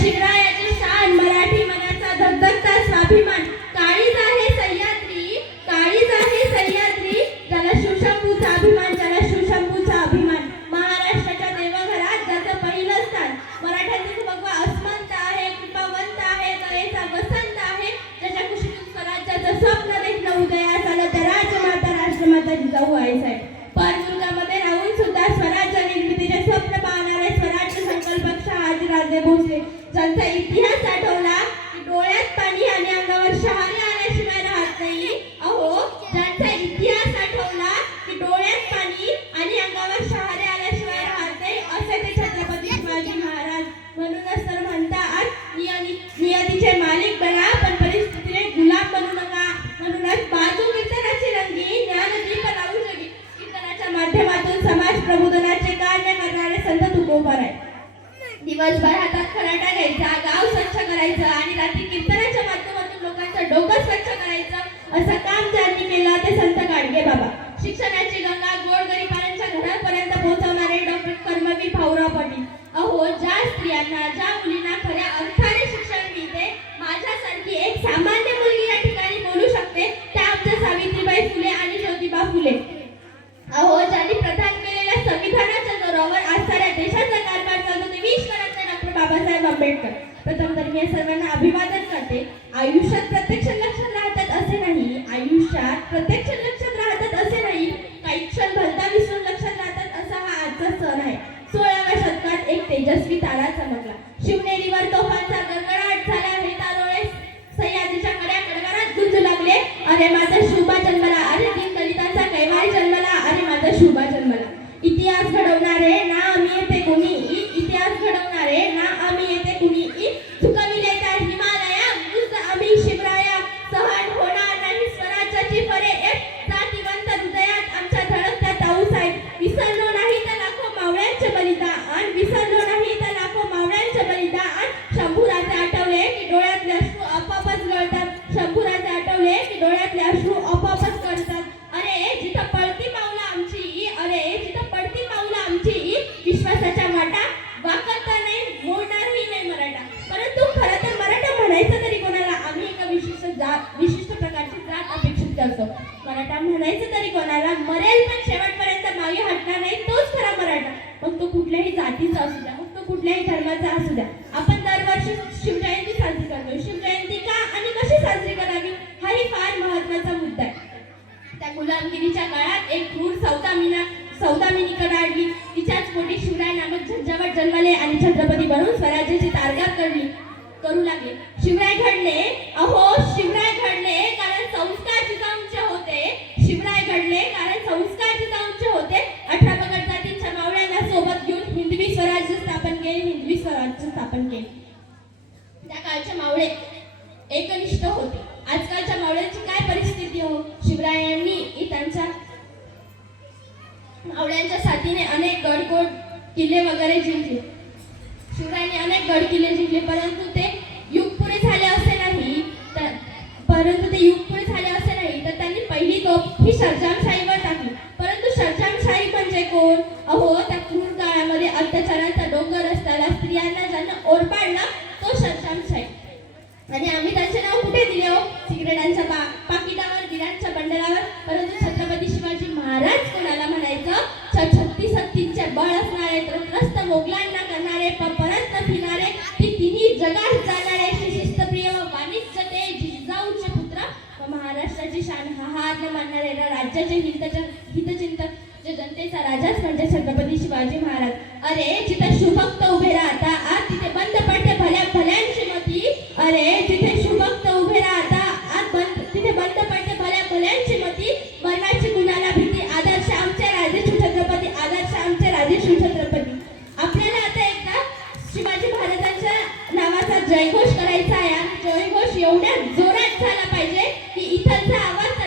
शिवरायाची शान मराठी मनाचा धगधगता स्वाभिमान. काळीज आहे सह्याद्री काळीज आहे सह्याद्री ज्याला शिवशंभूचा अभिमान ज्याला शिवशंभूचा अभिमान. महाराष्ट्राच्या देवघरात ज्याचं पहिलं स्थान. मराठ्यांचे भगवा अस्मंत आहे कृपावंत आहे दयेचा वसंत आहे. ज्याच्या कुशीतून स्वराज्याचं स्वप्न देखणं उदयास आलं त्या राजमाता राष्ट्रमाता जिजाऊ आहे साहेब. त्यांचा इतिहास आठवला की डोळ्यात पाणी आणि अंगावर शहारे आल्याशिवाय राहत नाही. अहो ज्यांचा इतिहास आठवला की डोळ्यात पाणी आणि अंगावर शहारे आल्याशिवाय राहत नाही असे ते छत्रपती शिवाजी महाराज म्हणूनच तर म्हणतात. नियतीचे मालिक बना पण परिस्थितीने गुलाम बनू नका. म्हणूनच बाजू कीर्तनाची रंगी ज्ञानदीप लावू शकी कीर्तनाच्या माध्यमातून समाज प्रबोधनाचे कार्य करणारे संत तुकोबर आहे दिवसभर हातात खराटा घ्यायचा गाव स्वच्छ करायचं आणि रात्री कीर्तनाच्या माध्यमातून लोकांचं डोकं स्वच्छ करायचं असं काम त्यांनी केलं ते संत गाडगे बाबा. शिक्षणाची गंगा गोरगरिबांच्या घरापर्यंत पोहोचवणारे डॉक्टर कर्मवीर भाऊराव पाटील. अहो ज्या स्त्रियांना ज्या मुलींना खऱ्या अर्थात बाबासाहेब आंबेडकर. प्रथम तर मी सर्वांना अभिवादन करते. आयुष्यात प्रत्यक्ष लक्षात राहतात असे नाही. आयुष्यात प्रत्यक्ष लक्षात राहतात असे नाही. काही क्षण भलता विसरून लक्षात राहतात असा हा आजचा सण आहे. सोळाव्या शतकात एक तेजस्वी तारा चमकला. शिवनेरीवर तोफांचा गडगडाट झाला हे तारोळे सह्याद्रीच्या कड्या कडकडाट गुंजू लागले. अरे माझा शुभा जन्मला. अरे मराठा म्हणायचं तरी कोणाला मरेल पण शेवटपर्यंत मागे हटणार नाही तोच खरा मराठा. मग तो कुठल्याही जातीचा असू द्या मग तो कुठल्याही धर्माचा असू द्या. आपण दरवर्षी शिवजयंती साजरी करतो शिवजयंती का आणि कशी साजरी करावी हाही फार महत्त्वाचा मुद्दा आहे. त्या गुलामगिरीच्या काळात एक क्रूर सौदामिना सौदामिनीकडे आडली. तिच्याच पोटी शिवराय नामक झंझावट जन्मले आणि छत्रपती बनून स्वराज्याची तारगा करली करू लागले. शिवराय घडले अहो शिवराय घडले कारण संस्कार जिजाऊंचे होते शिवराय घडले कारण संस्कार जिजाऊंचे होते अठरा पगड जातींच्या मावळ्यांना सोबत घेऊन हिंदवी स्वराज्य स्थापन केले हिंदवी स्वराज्य स्थापन केले. त्या काळच्या मावळे एकनिष्ठ होते. आजकालच्या मावळ्यांची काय परिस्थिती हो? शिवरायांनी त्यांच्या मावळ्यांच्या साथीने अनेक गडकोट किल्ले वगैरे जिंकले. शिवरायांनी अनेक गड किल्ले जिंकले परंतु ते युग पुरे झाले असे नाही. तर परंतु ते युग पुरे झाले असे नाही तर त्यांनी पहिली तोफ ही सरजामशाहीवर टाकली. परंतु सरजामशाही म्हणजे कोण? अहो त्या त्याला स्त्रियांना ज्यांना ओरपाडला तो शशांक साहेब आणि आम्ही त्यांचे नाव कुठे दिले हो? सिगरेटांच्या पा पाकिटावर बिरांच्या बंडलावर. परंतु छत्रपती शिवाजी महाराज कोणाला म्हणायचं? छ- छत्तीस हत्तींचे बळ असणारे त्रस्त मोगलांना करणारे परत फिरणारे ती तिन्ही जगात जाणारे शिस्तप्रिय व वाणिज्य ते जिजाऊचे पुत्र व महाराष्ट्राची शान हा हार न मानणारे राज्याचे हितच हितचिंतक असलेला राजाच म्हणजे छत्रपती शिवाजी महाराज. अरे जिथे शुभक्त उभे राहता आज तिथे बंद पडते भल्या भल्यांची मती. अरे जिथे शुभक्त उभे राहता आज बंद तिथे बंद पडते भल्या भल्यांची मती. मरणाची गुणाला भीती? आदर्श आमचे राजे छत्रपती आदर्श आमचे राजे छत्रपती. आपल्याला आता एकदा शिवाजी महाराजांच्या नावाचा जयघोष करायचा आहे. जयघोष एवढ्या जोरात झाला पाहिजे की इथलचा आवाज